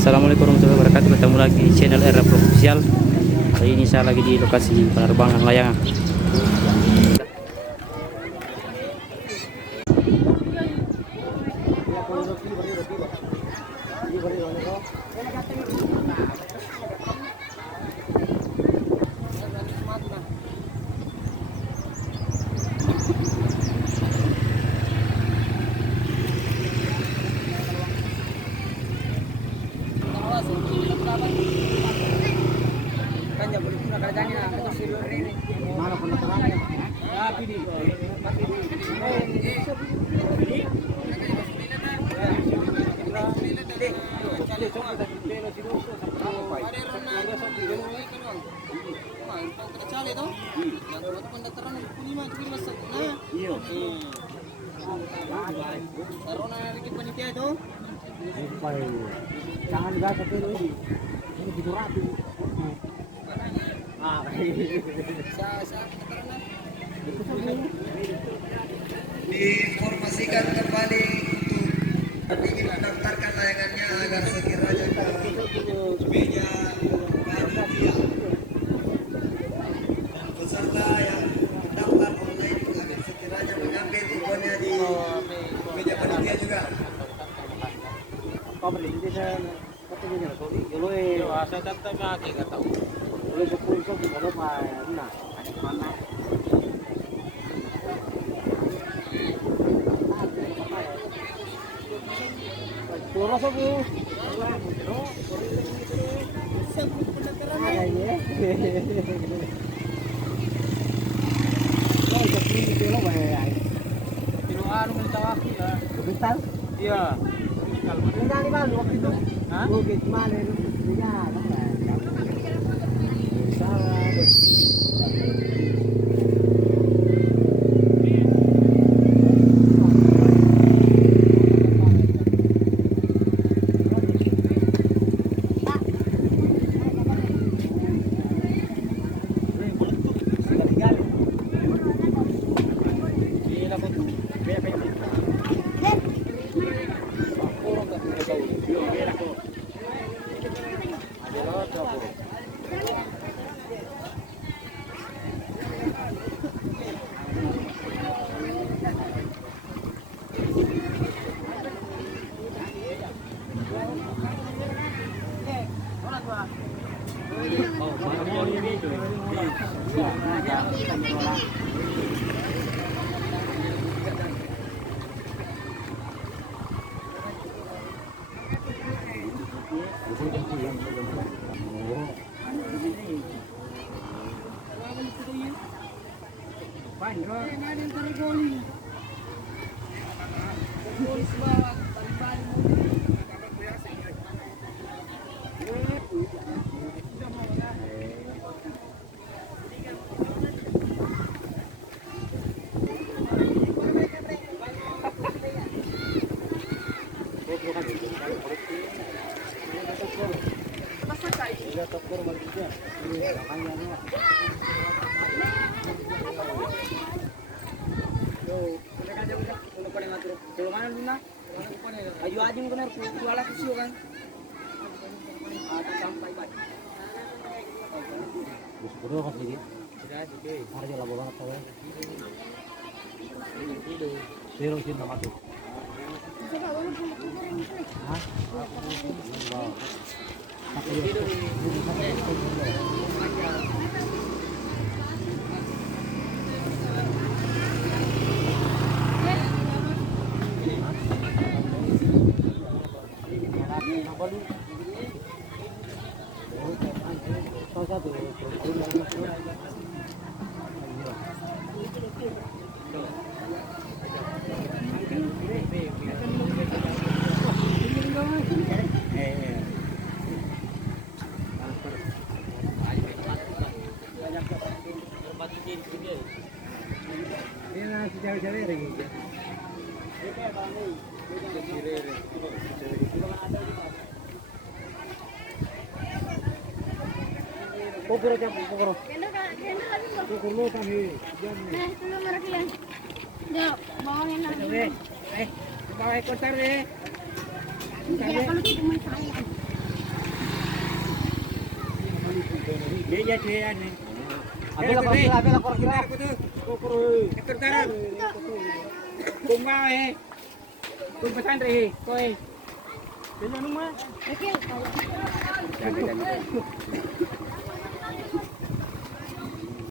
Assalamualaikum warahmatullahi wabarakatuh. Ketemu lagi di channel Era Official. Kali ini saya lagi di lokasi penerbangan layangan. Jangan biasa dulu ini gitu rapi. Diinformasikan kembali untuk ingin mendaftarkan layangannya agar sekiranya ke meja panitia dan peserta yang mendaftar online agar sekiranya mengambil ikonnya di meja panitia juga. Kau beli di sana katanya kau ini lo saya tetap lagi enggak tahu. Boleh 10 so kalau Pak. Nah, ada mana? Turun so Bu. Ada ya. Oh, jadi itu lo bayar. Kiloan mencawaki ya. Bentar. Iya. Enggak nih Bang, waktu itu. Hah? Oke, gimana itu? Ya, ayo aja benar jualan kecil kan. Ada sampai baik. Bro kasih dia. Sudah jadi. Harga labo banget tahu. Zero sih nama tuh. Hah? Pukul jam pukul. Pukul kami. Nah, itu mereka yang. Jauh, bawangin lagi. Bawa ekor deh. Ya, kalau gitu mau saya. Dia dia nih. Abela korang kira. Ketertaran. Kumau Kum pesan re, koi. Dengan rumah. Oke. Jangan.